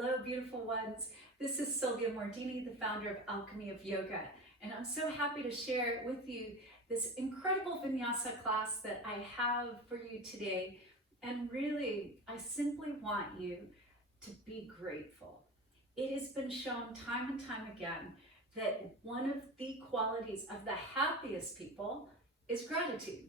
Hello, beautiful ones. This is Sylvia Mordini, the founder of Alchemy of Yoga, and I'm so happy to share with you this incredible Vinyasa class that I have for you today. And really, I simply want you to be grateful. It has been shown time and time again that one of the qualities of the happiest people is gratitude.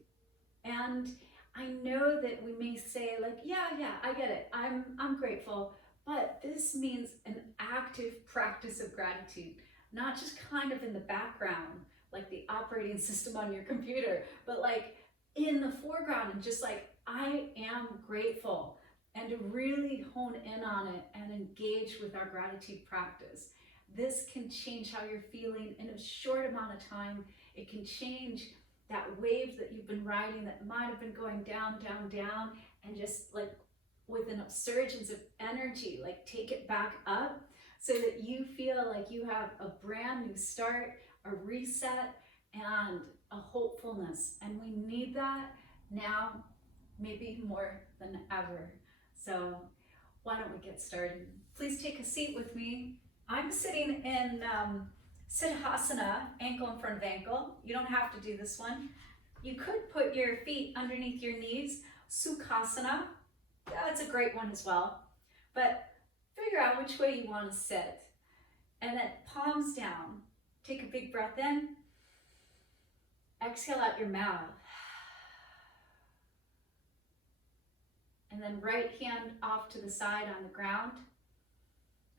And I know that we may say like, yeah, I get it. I'm grateful. But this means an active practice of gratitude, not just kind of in the background, like the operating system on your computer, but like in the foreground and just like, I am grateful, and to really hone in on it and engage with our gratitude practice. This can change how you're feeling in a short amount of time. It can change that wave that you've been riding that might have been going down, and just like with an upsurgence of energy, like take it back up so that you feel like you have a brand new start, a reset, and a hopefulness. And we need that now, maybe more than ever. So why don't we get started? Please take a seat with me. I'm sitting in Siddhasana, ankle in front of ankle. You don't have to do this one. You could put your feet underneath your knees. Sukhasana, that's a great one as well. But figure out which way you want to sit. And then palms down. Take a big breath in. Exhale out your mouth. And then right hand off to the side on the ground.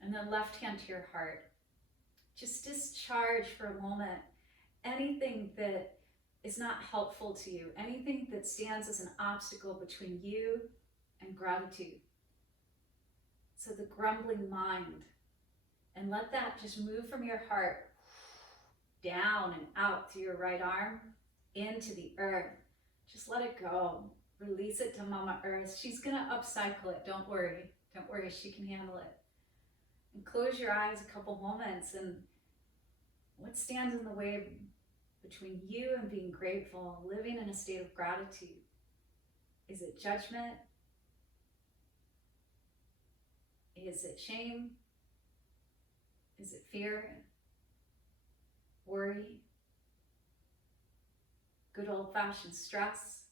And then left hand to your heart. Just discharge for a moment anything that is not helpful to you, anything that stands as an obstacle between you and gratitude. So the grumbling mind, and let that just move from your heart down and out through your right arm into the earth. Just let it go. Release it to Mama Earth. She's gonna upcycle it. Don't worry, she can handle it. And close your eyes a couple moments, and what stands in the way between you and being grateful, living in a state of gratitude? Is it judgment? Is it shame? Is it fear? Worry? Good old-fashioned stress?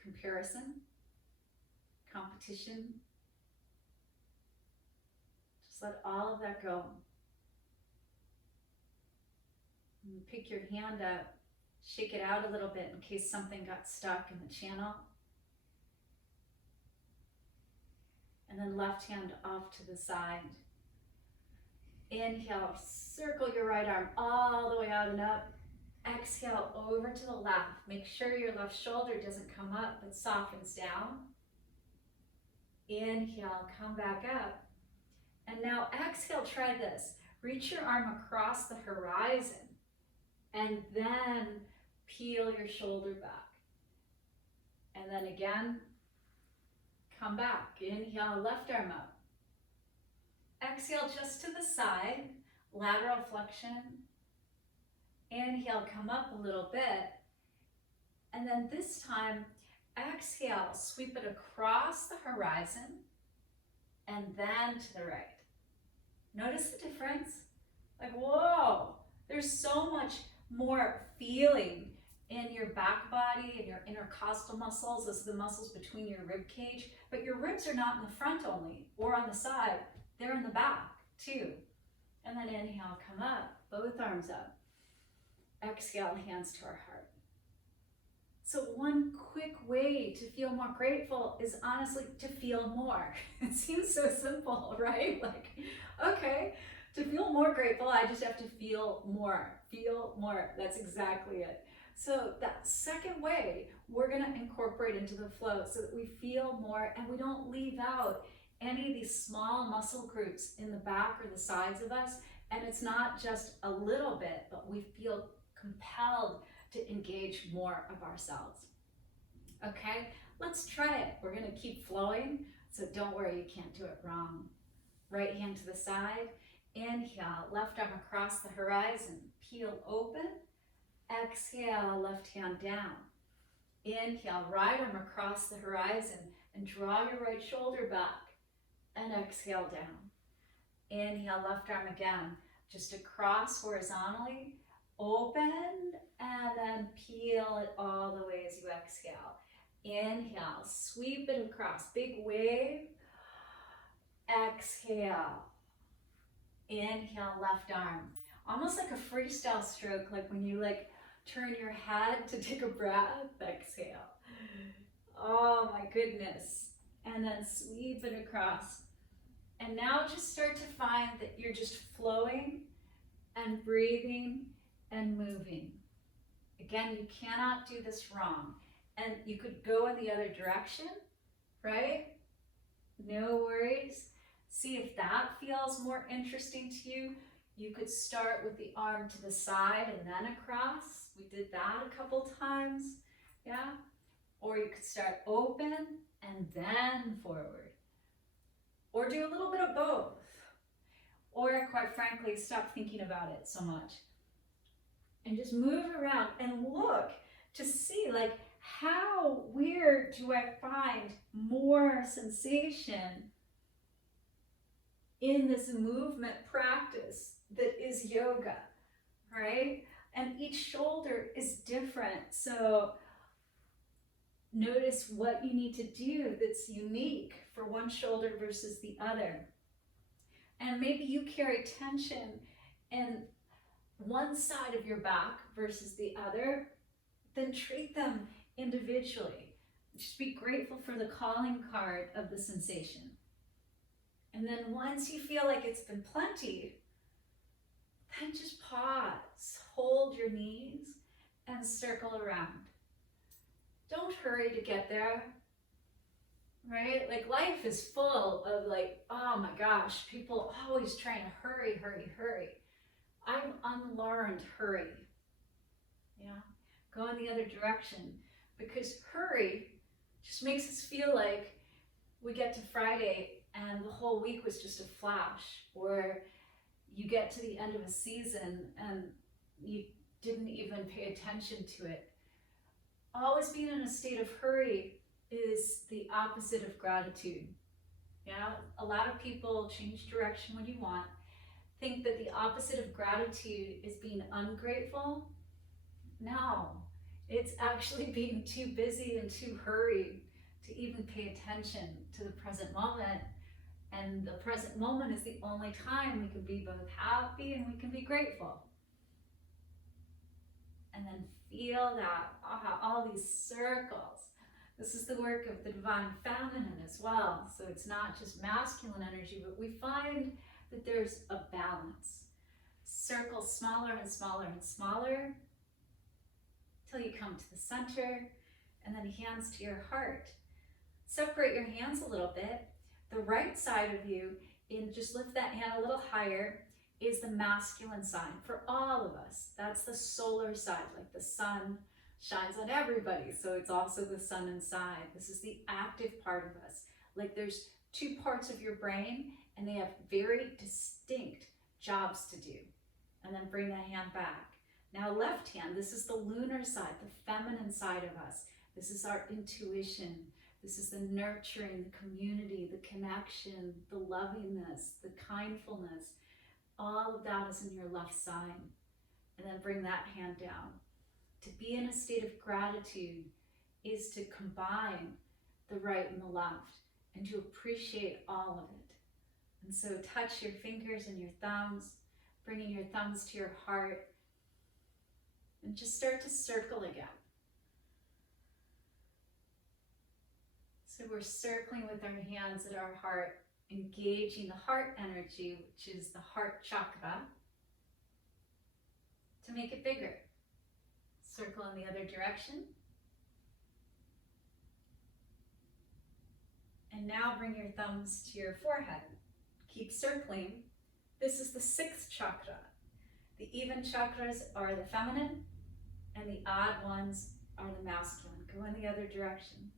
Comparison? Competition? Just let all of that go. And pick your hand up, shake it out a little bit in case something got stuck in the channel. And then left hand off to the side. Inhale, circle your right arm all the way out and up. Exhale over to the left. Make sure your left shoulder doesn't come up but softens down. Inhale, come back up. And now exhale, try this. Reach your arm across the horizon and then peel your shoulder back. And then again, come back. Inhale, left arm up. Exhale just to the side, lateral flexion. Inhale, come up a little bit. And then this time, exhale, sweep it across the horizon and then to the right. Notice the difference? Like, whoa, there's so much more feeling in your back body and your intercostal muscles, those are the muscles between your rib cage, but your ribs are not in the front only or on the side, they're in the back too. And then inhale, come up, both arms up. Exhale, hands to our heart. So one quick way to feel more grateful is honestly to feel more. It seems so simple, right? Like, okay, to feel more grateful, I just have to feel more. Feel more, that's exactly it. So that second way, we're gonna incorporate into the flow so that we feel more and we don't leave out any of these small muscle groups in the back or the sides of us. And it's not just a little bit, but we feel compelled to engage more of ourselves. Okay, let's try it. We're gonna keep flowing, so don't worry, you can't do it wrong. Right hand to the side. Inhale, left arm across the horizon. Peel open. Exhale, left hand down. Inhale, right arm across the horizon and draw your right shoulder back and exhale down. Inhale, left arm again, just across horizontally, open, and then peel it all the way as you exhale. Inhale, sweep it across, big wave. Exhale. Inhale, left arm. Almost like a freestyle stroke, like when you turn your head to take a breath. Exhale. Oh my goodness. And then sweep it across. And now just start to find that you're just flowing and breathing and moving. Again, you cannot do this wrong. And you could go in the other direction, right? No worries. See if that feels more interesting to you. You could start with the arm to the side and then across. We did that a couple times, yeah? Or you could start open and then forward. Or do a little bit of both. Or quite frankly, stop thinking about it so much. And just move around and look to see where do I find more sensation in this movement practice that is yoga, right? And each shoulder is different. So notice what you need to do that's unique for one shoulder versus the other. And maybe you carry tension in one side of your back versus the other, then treat them individually. Just be grateful for the calling card of the sensation. And then once you feel like it's been plenty, then just pause, hold your knees, and circle around. Don't hurry to get there, right? Life is full of oh my gosh, people always trying to hurry, hurry, hurry. I've unlearned hurry, yeah? Go in the other direction, because hurry just makes us feel like we get to Friday and the whole week was just a flash, or you get to the end of a season and you didn't even pay attention to it. Always being in a state of hurry is the opposite of gratitude. Yeah, a lot of people change direction when you want, think that the opposite of gratitude is being ungrateful. No, it's actually being too busy and too hurried to even pay attention to the present moment. And the present moment is the only time we can be both happy and we can be grateful. And then feel that, all these circles. This is the work of the divine feminine as well. So it's not just masculine energy, but we find that there's a balance. Circle smaller and smaller and smaller till you come to the center, and then hands to your heart. Separate your hands a little bit. The right side of you, just lift that hand a little higher, is the masculine side for all of us. That's the solar side, like the sun shines on everybody, so it's also the sun inside. This is the active part of us. There's two parts of your brain, and they have very distinct jobs to do. And then bring that hand back. Now left hand, this is the lunar side, the feminine side of us. This is our intuition. This is the nurturing, the community, the connection, the lovingness, the kindfulness. All of that is in your left side. And then bring that hand down. To be in a state of gratitude is to combine the right and the left and to appreciate all of it. And so touch your fingers and your thumbs, bringing your thumbs to your heart, and just start to circle again. So we're circling with our hands at our heart, engaging the heart energy, which is the heart chakra, to make it bigger. Circle in the other direction. And now bring your thumbs to your forehead. Keep circling. This is the sixth chakra. The even chakras are the feminine, and the odd ones are the masculine. Go in the other direction.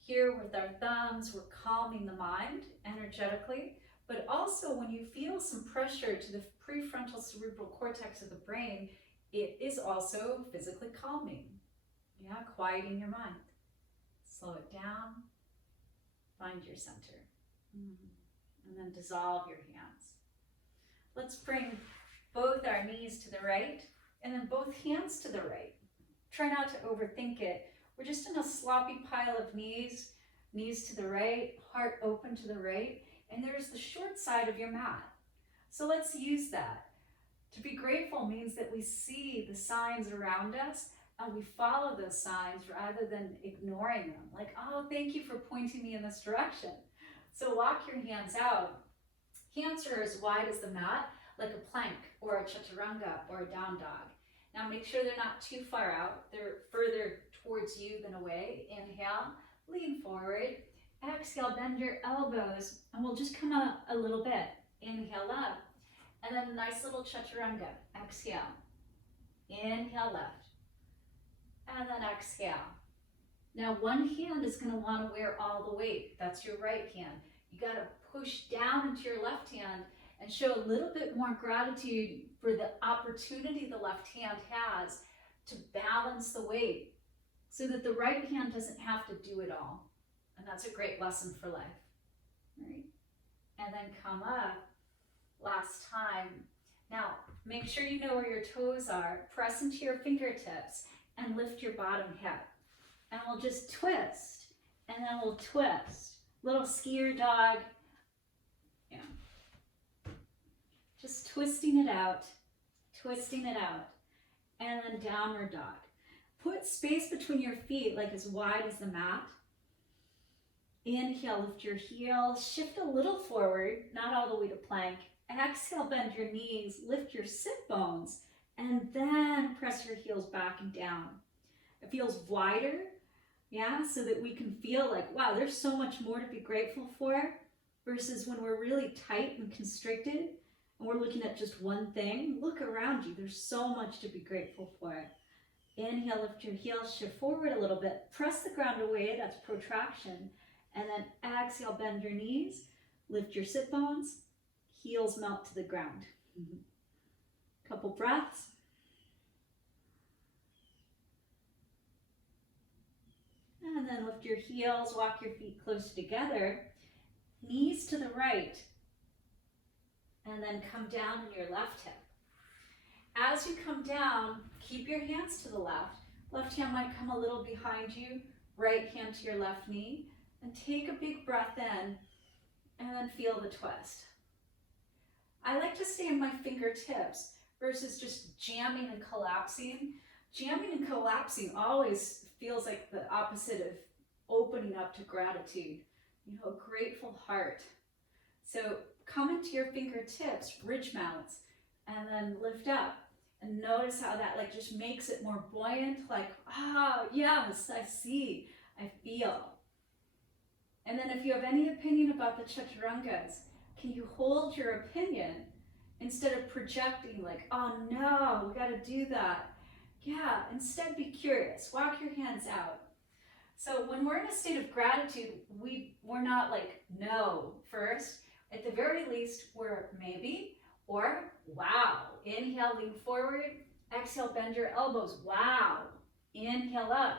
Here with our thumbs, we're calming the mind energetically, but also when you feel some pressure to the prefrontal cerebral cortex of the brain, it is also physically calming. Yeah, quieting your mind. Slow it down, find your center. And then dissolve your hands. Let's bring both our knees to the right and then both hands to the right. Try not to overthink it. We're just in a sloppy pile of knees, knees to the right, heart open to the right, and there's the short side of your mat. So let's use that. To be grateful means that we see the signs around us and we follow those signs rather than ignoring them. Like, oh, thank you for pointing me in this direction. So walk your hands out. Hands are as wide as the mat, like a plank or a chaturanga or a down dog. Now make sure they're not too far out. They're further towards you than away. Inhale, lean forward. Exhale, bend your elbows, and we'll just come up a little bit. Inhale up, and then a nice little chaturanga. Exhale. Inhale left, and then exhale. Now one hand is going to want to wear all the weight. That's your right hand. You got to push down into your left hand and show a little bit more gratitude for the opportunity the left hand has to balance the weight so that the right hand doesn't have to do it all. And that's a great lesson for life, right? And then come up, last time. Now, make sure you know where your toes are. Press into your fingertips and lift your bottom hip. And we'll just twist, and then we'll twist. Little skier dog. Yeah. Just twisting it out, and then downward dog. Put space between your feet, like as wide as the mat. Inhale, lift your heels, shift a little forward, not all the way to plank. Exhale, bend your knees, lift your sit bones, and then press your heels back and down. It feels wider, yeah, so that we can feel like, wow, there's so much more to be grateful for, versus when we're really tight and constricted and we're looking at just one thing. Look around you, there's so much to be grateful for. Inhale, lift your heels, shift forward a little bit, press the ground away, that's protraction, and then exhale, bend your knees, lift your sit bones, heels melt to the ground. Couple breaths. And then lift your heels, walk your feet close together, knees to the right, and then come down on your left hip. As you come down, keep your hands to the left. Left hand might come a little behind you, right hand to your left knee, and take a big breath in, and then feel the twist. I like to stay in my fingertips versus just jamming and collapsing. Jamming and collapsing always feels like the opposite of opening up to gratitude, you know, a grateful heart. So come into your fingertips, bridge mounts, and then lift up. And notice how that like just makes it more buoyant, like, ah, yes, I see, I feel. And then if you have any opinion about the chaturangas, can you hold your opinion instead of projecting like, oh no, we gotta do that. Yeah, instead be curious, walk your hands out. So when we're in a state of gratitude, we're not like no first. At the very least, we're maybe or wow. Inhale, lean forward. Exhale, bend your elbows. Wow. Inhale up.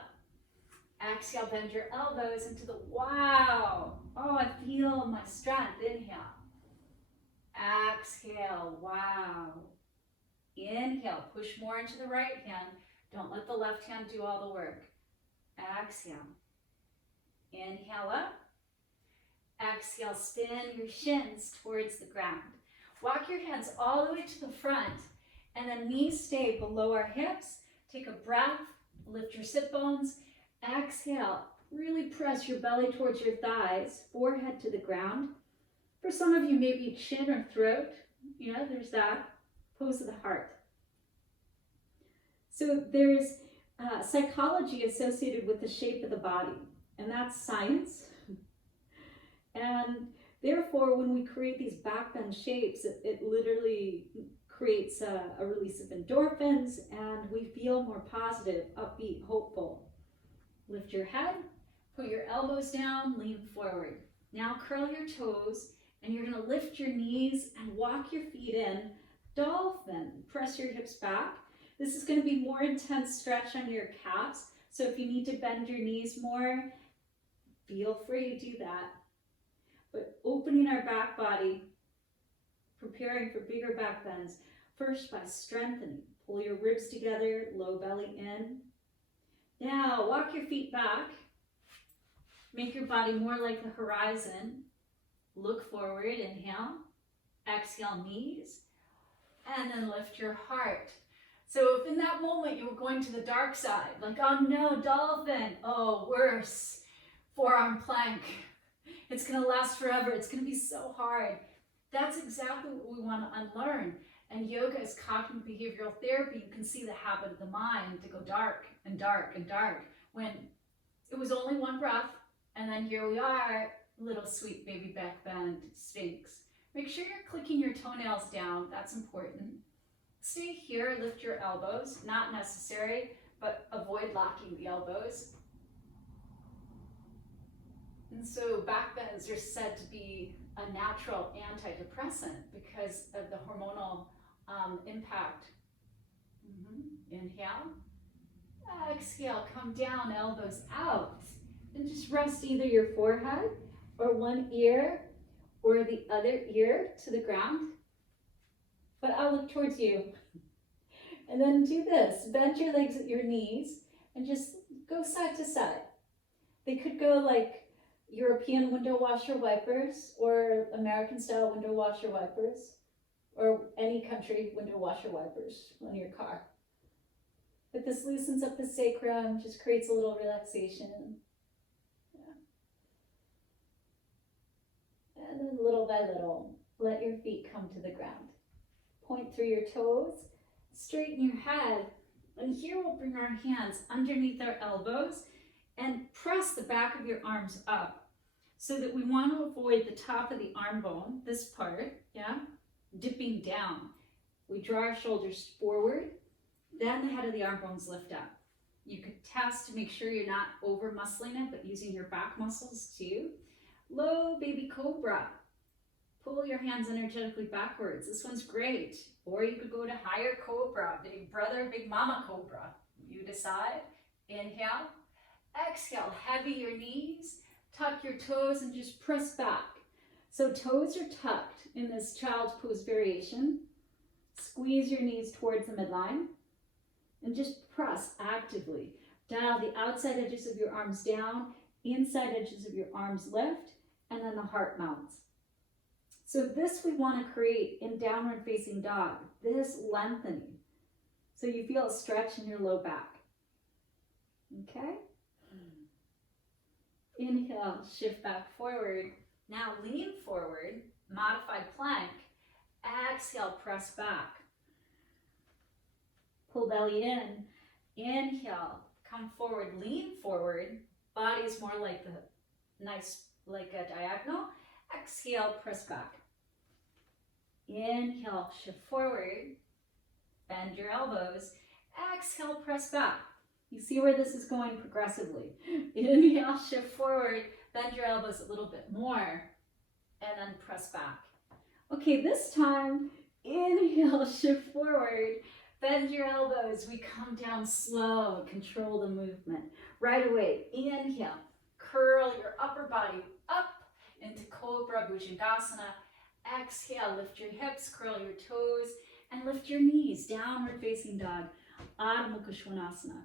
Exhale, bend your elbows into the wow. Oh, I feel my strength. Inhale. Exhale, wow. Inhale, push more into the right hand. Don't let the left hand do all the work. Exhale. Inhale up. Exhale, spin your shins towards the ground. Walk your hands all the way to the front, and then knees stay below our hips. Take a breath, lift your sit bones. Exhale, really press your belly towards your thighs, forehead to the ground. For some of you, maybe chin or throat. Yeah, there's that. Pose of the heart. So there's psychology associated with the shape of the body, and that's science. And therefore, when we create these backbend shapes, it literally creates a release of endorphins, and we feel more positive, upbeat, hopeful. Lift your head, put your elbows down, lean forward. Now curl your toes, and you're gonna lift your knees and walk your feet in. Dolphin, press your hips back. This is gonna be more intense stretch on your calves, So if you need to bend your knees more, feel free to do that. But opening our back body, preparing for bigger back bends, first by strengthening. Pull your ribs together, low belly in. Now walk your feet back. Make your body more like the horizon. Look forward, inhale. Exhale, knees. And then lift your heart. So if in that moment you were going to the dark side, like, oh no, dolphin, oh worse, forearm plank. It's gonna last forever, it's gonna be so hard. That's exactly what we wanna unlearn. And yoga is cognitive behavioral therapy. You can see the habit of the mind to go dark and dark and dark when it was only one breath, and then here we are, little sweet baby back bend, Sphinx. Make sure you're clicking your toenails down, that's important. Stay here, lift your elbows, not necessary, but avoid locking the elbows. And so back bends are said to be a natural antidepressant because of the hormonal impact. Inhale. Exhale, come down, elbows out. And just rest either your forehead or one ear or the other ear to the ground. But I'll look towards you. And then do this. Bend your legs at your knees and just go side to side. They could go like European window washer wipers or American style window washer wipers or any country window washer wipers on your car. But this loosens up the sacrum, just creates a little relaxation. Yeah. And then little by little, let your feet come to the ground. Point through your toes, straighten your head, and here we'll bring our hands underneath our elbows and press the back of your arms up so that we want to avoid the top of the arm bone, this part, yeah, dipping down. We draw our shoulders forward, then the head of the arm bones lift up. You could test to make sure you're not over muscling it, but using your back muscles too. Low baby cobra. Pull your hands energetically backwards. This one's great. Or you could go to higher cobra, big brother, big mama cobra. You decide. Inhale. Exhale, heavy your knees, tuck your toes and just press back. So toes are tucked in this child's pose variation. Squeeze your knees towards the midline and just press actively. Dial the outside edges of your arms down, inside edges of your arms lift, and then the heart mounts. So this we want to create in downward facing dog, this lengthening. So you feel a stretch in your low back. Okay? Inhale, shift back forward. Now lean forward, modified plank. Exhale, press back. Pull belly in. Inhale, come forward, lean forward. Body's more like like a diagonal. Exhale, press back. Inhale, shift forward. Bend your elbows. Exhale, press back. You see where this is going progressively. Inhale, shift forward. Bend your elbows a little bit more. And then press back. Okay, this time, inhale, shift forward. Bend your elbows. We come down slow. Control the movement. Right away, inhale. Curl your upper body up into Cobra Bhujangasana. Exhale, lift your hips, curl your toes, and lift your knees, downward facing dog, Adho Mukha Svanasana.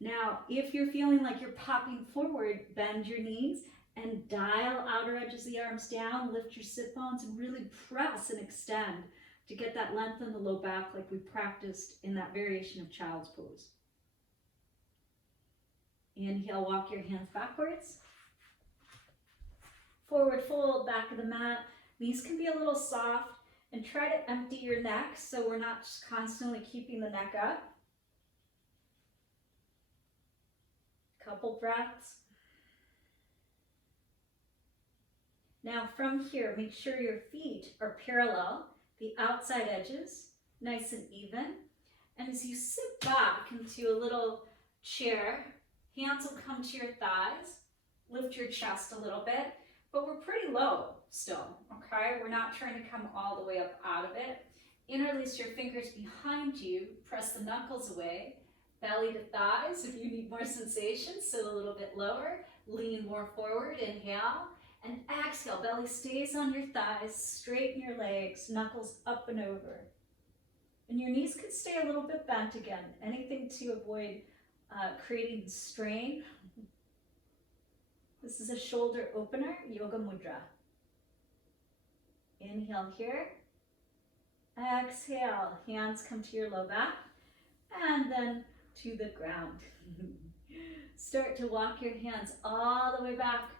Now, if you're feeling like you're popping forward, bend your knees and dial outer edges of the arms down, lift your sit bones, and really press and extend to get that length in the low back like we practiced in that variation of child's pose. Inhale, walk your hands backwards. Forward fold, back of the mat. Knees can be a little soft, and try to empty your neck so we're not just constantly keeping the neck up. Couple breaths. Now from here, make sure your feet are parallel, the outside edges, nice and even. And as you sit back into a little chair, hands will come to your thighs, lift your chest a little bit. But we're pretty low still, okay? We're not trying to come all the way up out of it. Interlace your fingers behind you, press the knuckles away, Belly to thighs if you need more sensation, sit a little bit lower, lean more forward, inhale, and exhale. Belly stays on your thighs, straighten your legs, knuckles up and over. And your knees could stay a little bit bent again, anything to avoid creating strain. This is a shoulder opener, yoga mudra. Inhale here. Exhale, hands come to your low back, and then to the ground. Start to walk your hands all the way back.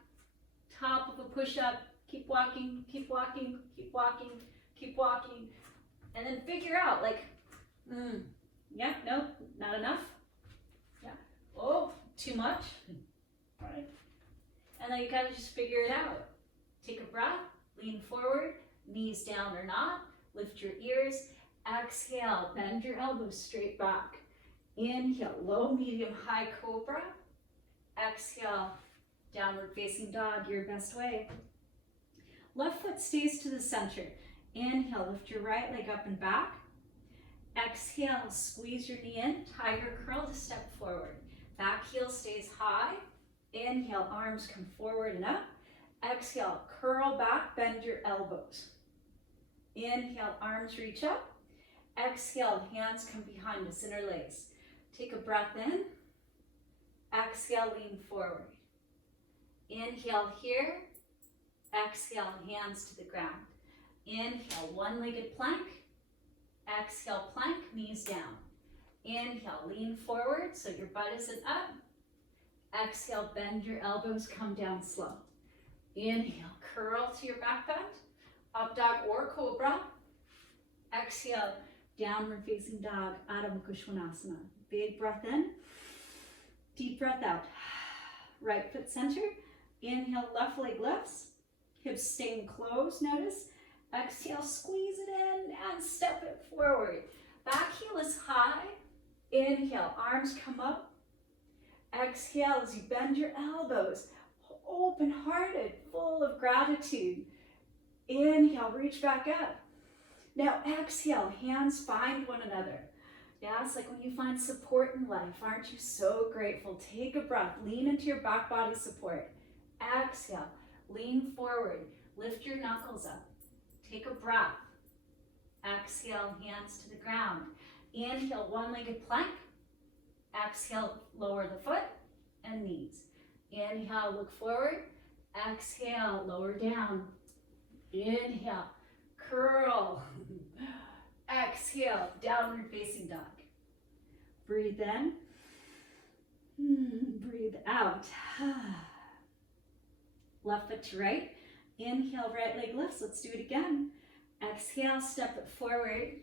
Top of a push-up. Keep walking, keep walking, keep walking, keep walking. And then figure out, like, yeah, no, not enough. Yeah, oh, too much. All right. And then you gotta just figure it out. Take a breath, lean forward, knees down or not. Lift your ears. Exhale, bend your elbows straight back. Inhale, low, medium, high cobra. Exhale, downward facing dog, your best way. Left foot stays to the center. Inhale, lift your right leg up and back. Exhale, squeeze your knee in, tiger curl to step forward. Back heel stays high. Inhale, arms come forward and up. Exhale, curl back, bend your elbows. Inhale, arms reach up. Exhale, hands come behind us, interlace. Take a breath in. Exhale, lean forward. Inhale here. Exhale, hands to the ground. Inhale, one-legged plank. Exhale, plank, knees down. Inhale, lean forward so your butt isn't up. Exhale, bend your elbows, come down slow. Inhale, curl to your back bend. Up dog or cobra. Exhale, downward facing dog, Adho Mukha Svanasana. Big breath in, deep breath out. Right foot center. Inhale, left leg lifts. Hips staying closed, notice. Exhale, squeeze it in and step it forward. Back heel is high. Inhale, arms come up. Exhale as you bend your elbows. Open-hearted, full of gratitude. Inhale, reach back up. Now exhale, hands find one another. Yeah, it's like when you find support in life, aren't you so grateful? Take a breath, lean into your back body support. Exhale, lean forward, lift your knuckles up. Take a breath. Exhale, hands to the ground. Inhale, one-legged plank. Exhale, lower the foot and knees. Inhale, look forward. Exhale, lower down. Inhale, curl. Exhale, downward facing dog. Breathe in. Breathe out. Left foot to right. Inhale, right leg lifts. Let's do it again. Exhale, step it forward.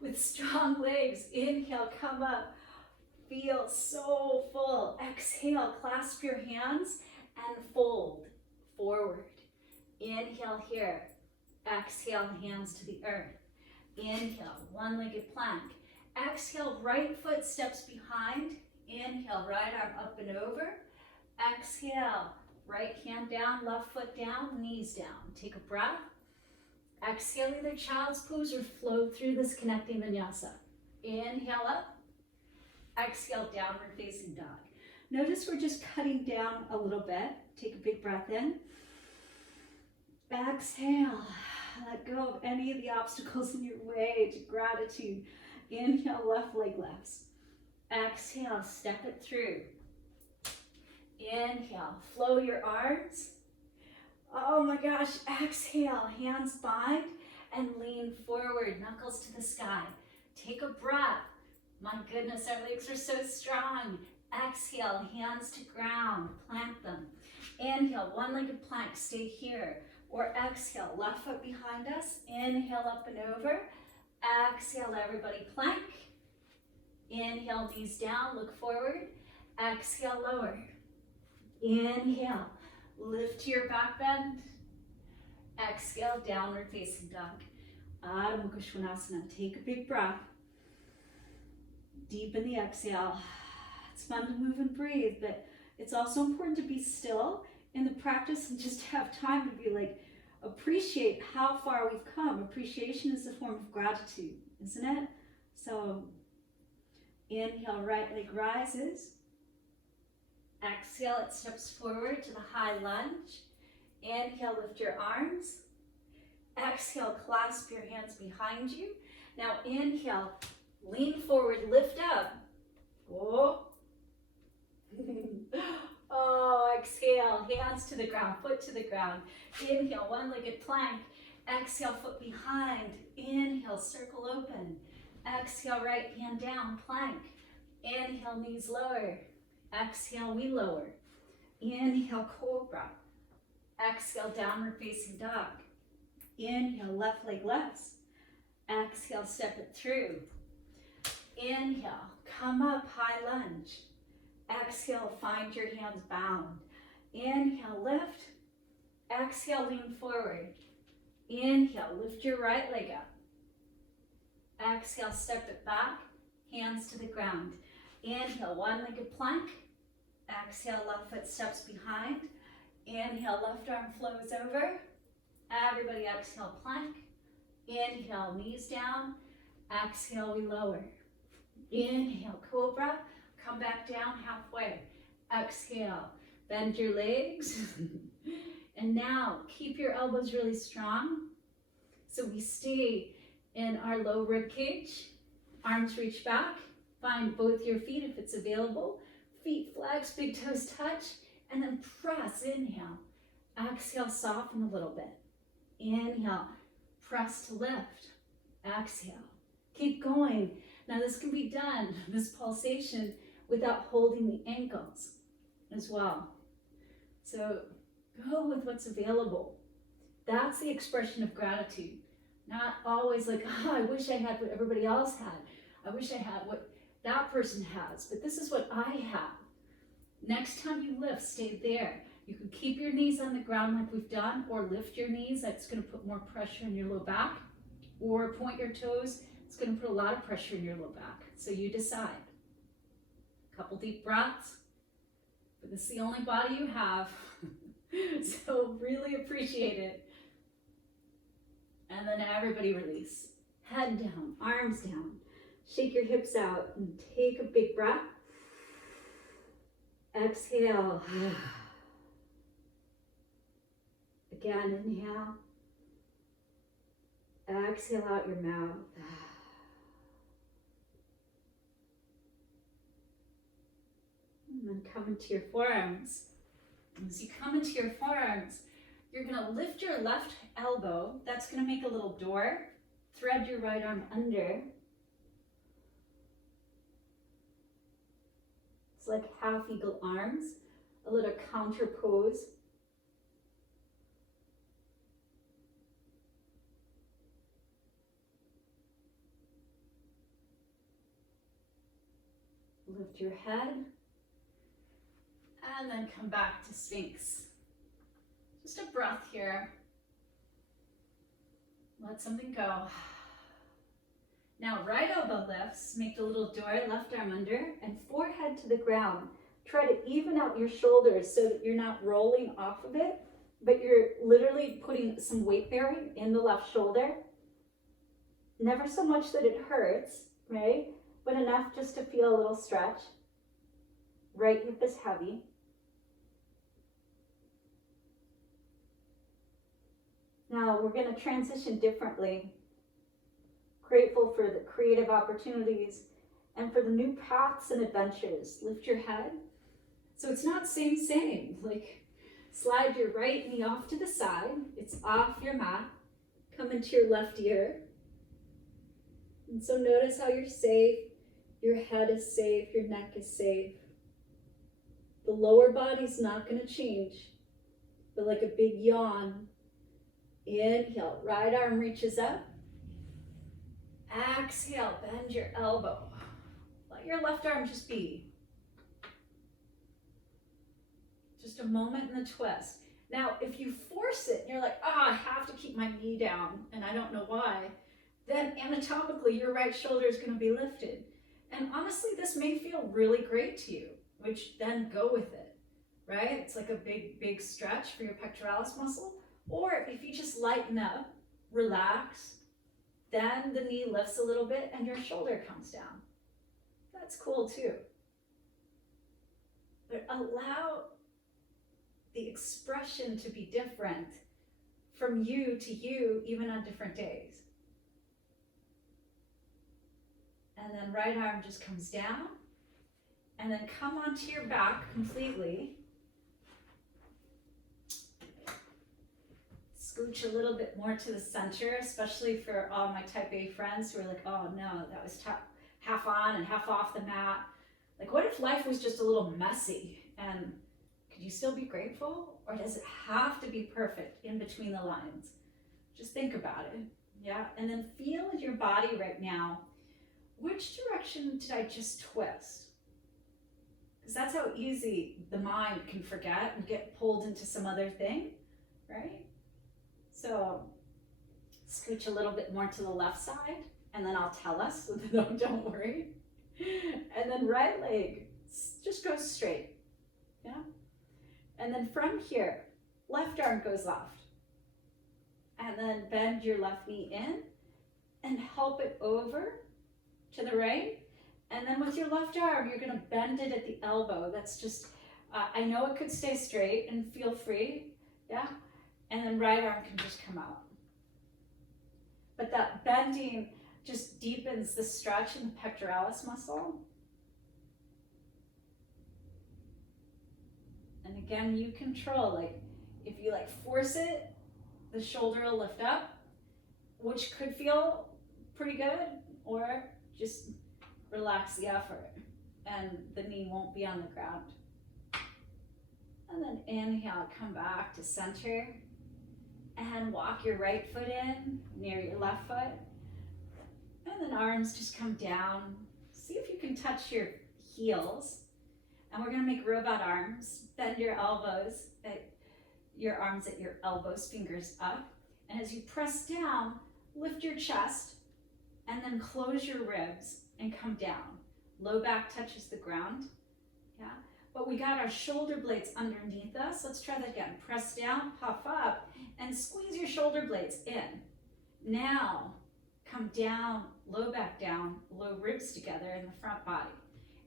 With strong legs, inhale, come up. Feel so full. Exhale, clasp your hands and fold forward. Inhale here. Exhale, hands to the earth. Inhale, one-legged plank. Exhale, right foot steps behind. Inhale, right arm up and over. Exhale, right hand down, left foot down, knees down. Take a breath. Exhale, either child's pose or flow through this connecting vinyasa. Inhale up. Exhale, downward facing dog. Notice we're just cutting down a little bit. Take a big breath in. Exhale. Let go of any of the obstacles in your way to gratitude. Inhale, left leg lifts. Exhale, step it through. Inhale, flow your arms. Oh my gosh, exhale, hands bind and lean forward, knuckles to the sky. Take a breath. My goodness, our legs are so strong. Exhale, hands to ground, plant them. Inhale, one-legged plank, stay here. Or exhale, left foot behind us. Inhale, up and over. Exhale, everybody, plank. Inhale, knees down, look forward. Exhale, lower. Inhale, lift to your back bend. Exhale, downward facing dog. Adho Mukha Svanasana. Take a big breath. Deepen the exhale. It's fun to move and breathe, but it's also important to be still in the practice and just have time to be like, appreciate how far we've come. Appreciation is a form of gratitude, isn't it? So Inhale, right leg rises. Exhale, it steps forward to the high lunge. Inhale, lift your arms. Exhale, clasp your hands behind you. Now inhale, lean forward, lift up. Oh. Oh, exhale, hands to the ground, foot to the ground. Inhale, one-legged plank. Exhale, foot behind. Inhale, circle open. Exhale, right hand down, plank. Inhale, knees lower. Exhale, we lower. Inhale, cobra. Exhale, downward facing dog. Inhale, left leg lifts. Exhale, step it through. Inhale, come up, high lunge. Exhale, find your hands bound. Inhale, lift. Exhale, lean forward. Inhale, lift your right leg up. Exhale, step it back, hands to the ground. Inhale, one-legged plank. Exhale, left foot steps behind. Inhale, left arm flows over. Everybody exhale, plank. Inhale, knees down. Exhale, we lower. Inhale, cobra. Come back down halfway. Exhale, bend your legs. And now keep your elbows really strong. So we stay in our low rib cage. Arms reach back. Find both your feet if it's available. Feet flex, big toes touch. And then press, inhale. Exhale, soften a little bit. Inhale, press to lift. Exhale. Keep going. Now this can be done, this pulsation, without holding the ankles as well. So go with what's available. That's the expression of gratitude. Not always like, oh, I wish I had what everybody else had. I wish I had what that person has, but this is what I have. Next time you lift, stay there. You can keep your knees on the ground like we've done, or lift your knees. That's going to put more pressure in your low back. Or point your toes. It's going to put a lot of pressure in your low back. So you decide. Couple deep breaths. But this is the only body you have. So really appreciate it. And then everybody release. Head down, arms down. Shake your hips out and take a big breath. Exhale. Again, inhale. Exhale out your mouth. And then come into your forearms. As you come into your forearms, you're going to lift your left elbow. That's going to make a little door. Thread your right arm under. It's like half eagle arms. A little counter pose. Lift your head. And then come back to Sphinx. Just a breath here. Let something go. Now right elbow lifts, make a little door, left arm under, and forehead to the ground. Try to even out your shoulders so that you're not rolling off of it, but you're literally putting some weight bearing in the left shoulder. Never so much that it hurts, right? But enough just to feel a little stretch. Right hip is heavy. Now we're going to transition differently. Grateful for the creative opportunities and for the new paths and adventures. Lift your head. So it's not same. Like slide your right knee off to the side. It's off your mat. Come into your left ear. And so notice how you're safe. Your head is safe. Your neck is safe. The lower body's not going to change. But like a big yawn. Inhale, right arm reaches up. Exhale, bend your elbow. Let your left arm just be. Just a moment in the twist. Now, if you force it, and you're like, I have to keep my knee down, and I don't know why, then anatomically, your right shoulder is going to be lifted. And honestly, this may feel really great to you, which then go with it, right? It's like a big stretch for your pectoralis muscle. Or if you just lighten up, relax, then the knee lifts a little bit and your shoulder comes down. That's cool too. But allow the expression to be different from you to you, even on different days. And then right arm just comes down, and then come onto your back completely. Scooch a little bit more to the center, especially for all my type A friends who are like, oh no, that was half on and half off the mat. Like, what if life was just a little messy? And could you still be grateful? Or does it have to be perfect in between the lines? Just think about it, yeah? And then feel in your body right now, which direction did I just twist? Because that's how easy the mind can forget and get pulled into some other thing, right? So scooch a little bit more to the left side, and then I'll tell us, so don't worry. And then right leg, just goes straight, yeah? And then from here, left arm goes left. And then bend your left knee in and help it over to the right. And then with your left arm, you're gonna bend it at the elbow. That's just, I know it could stay straight and feel free, yeah? And then right arm can just come out. But that bending just deepens the stretch in the pectoralis muscle. And again, you control, like if you like force it, the shoulder will lift up, which could feel pretty good, or just relax the effort and the knee won't be on the ground. And then inhale, come back to center and walk your right foot in near your left foot. And then arms just come down. See if you can touch your heels. And we're gonna make robot arms. Bend your elbows, your arms at your elbows, fingers up. And as you press down, lift your chest and then close your ribs and come down. Low back touches the ground, yeah? But we got our shoulder blades underneath us. Let's try that again. Press down, puff up, and squeeze your shoulder blades in. Now, come down, low back down, low ribs together in the front body.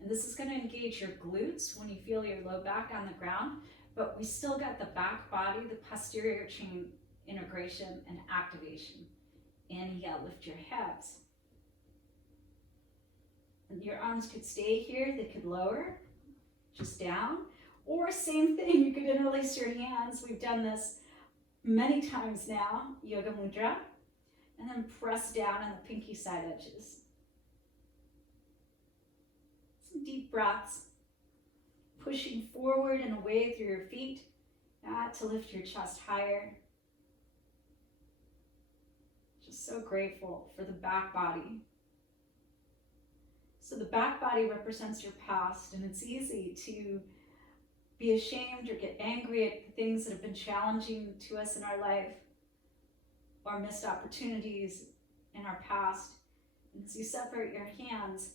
And this is gonna engage your glutes when you feel your low back on the ground, but we still got the back body, the posterior chain integration and activation. Inhale, lift your hips. And your arms could stay here, they could lower, just down. Or same thing, you could interlace your hands. We've done this many times now, yoga mudra. And then press down on the pinky side edges. Some deep breaths. Pushing forward and away through your feet, to lift your chest higher. Just so grateful for the back body. So the back body represents your past, and it's easy to be ashamed or get angry at the things that have been challenging to us in our life, or missed opportunities in our past. And as you separate your hands,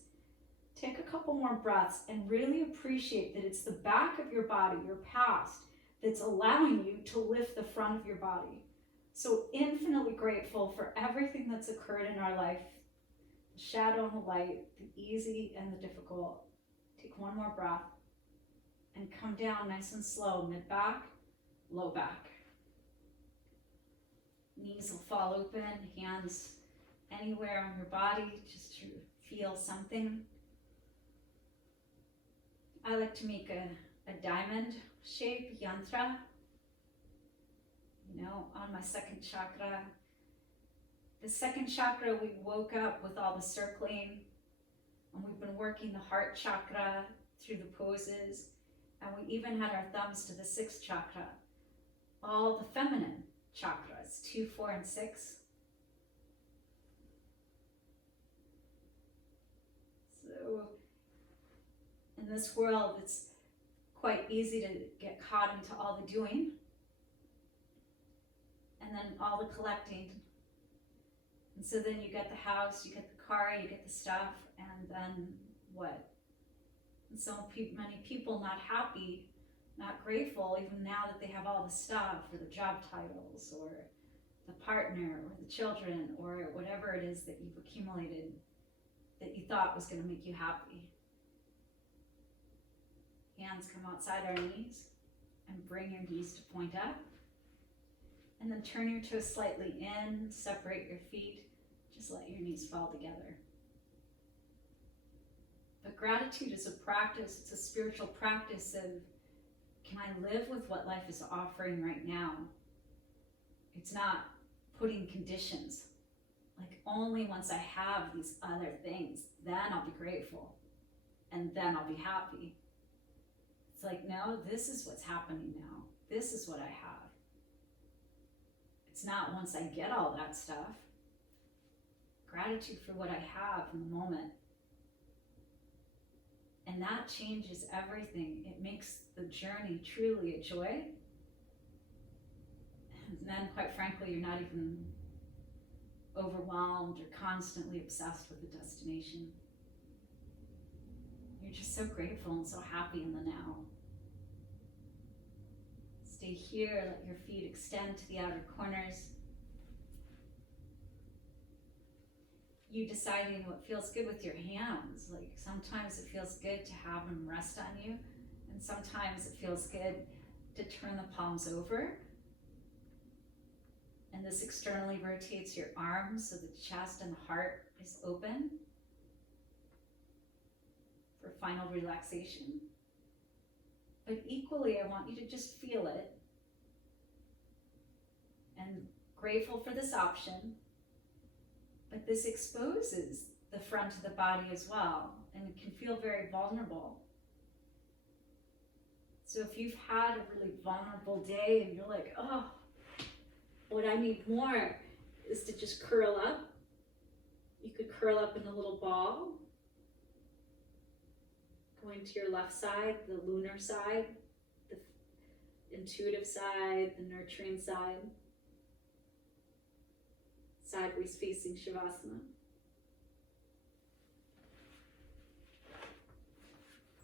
take a couple more breaths and really appreciate that it's the back of your body, your past, that's allowing you to lift the front of your body. So infinitely grateful for everything that's occurred in our life, the shadow and the light, the easy and the difficult. Take one more breath and come down nice and slow, mid back, low back. Knees will fall open, hands anywhere on your body, just to feel something. I like to make a diamond shape, yantra, on my second chakra. The second chakra, we woke up with all the circling, and we've been working the heart chakra through the poses, and we even had our thumbs to the sixth chakra, all the feminine chakras, 2, 4, and 6. So in this world, it's quite easy to get caught into all the doing and then all the collecting. And so then you get the house, you get the car, you get the stuff, and then what? And so many people not happy, not grateful, even now that they have all the stuff, or the job titles, or the partner, or the children, or whatever it is that you've accumulated that you thought was going to make you happy. Hands come outside our knees and bring your knees to point up. And then turn your toes slightly in, separate your feet, just let your knees fall together. But gratitude is a practice, it's a spiritual practice of, can I live with what life is offering right now? It's not putting conditions, like only once I have these other things, then I'll be grateful, and then I'll be happy. It's like, no, this is what's happening now. This is what I have. It's not once I get all that stuff. Gratitude for what I have in the moment. And that changes everything. It makes the journey truly a joy. And then, quite frankly, you're not even overwhelmed or constantly obsessed with the destination. You're just so grateful and so happy in the now. Stay here, let your feet extend to the outer corners. You deciding what feels good with your hands. Like sometimes it feels good to have them rest on you, and sometimes it feels good to turn the palms over. And this externally rotates your arms so the chest and the heart is open for final relaxation. But equally, I want you to just feel it and grateful for this option. But this exposes the front of the body as well, and it can feel very vulnerable. So if you've had a really vulnerable day and you're like, oh, what I need more is to just curl up. You could curl up in a little ball, going to your left side, the lunar side, the intuitive side, the nurturing side. Sideways facing Shavasana.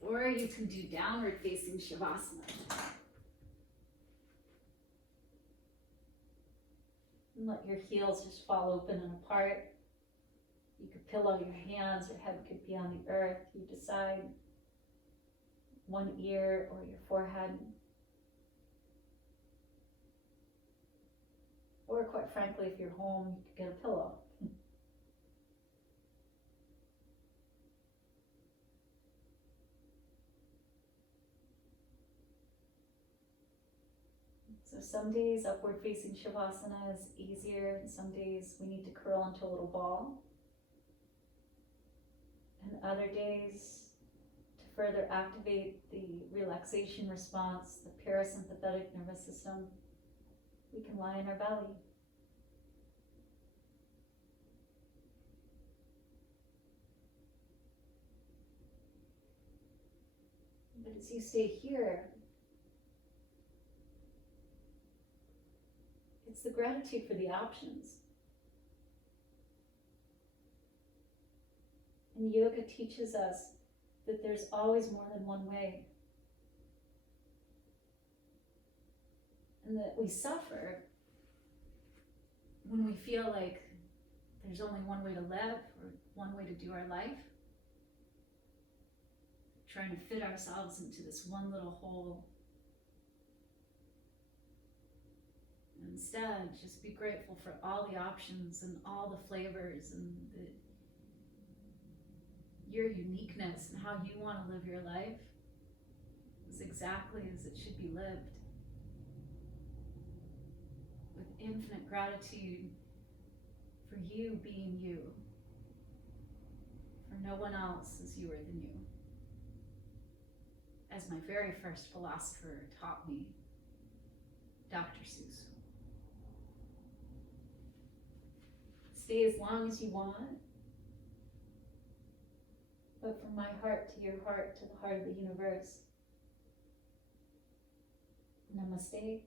Or you can do downward facing Shavasana. And let your heels just fall open and apart. You could pillow your hands, your head could be on the earth. You decide one ear or your forehead. Or quite frankly, if you're home, you could get a pillow. So some days upward facing Shavasana is easier, and some days we need to curl into a little ball. And other days, to further activate the relaxation response, the parasympathetic nervous system, we can lie in our belly. But as you stay here, it's the gratitude for the options. And yoga teaches us that there's always more than one way. And that we suffer when we feel like there's only one way to live or one way to do our life. Trying to fit ourselves into this one little hole. And instead, just be grateful for all the options and all the flavors and your uniqueness and how you want to live your life is exactly as it should be lived. With infinite gratitude for you being you. For no one else is youer than you. As my very first philosopher taught me, Dr. Seuss. Stay as long as you want, but from my heart to your heart to the heart of the universe. Namaste.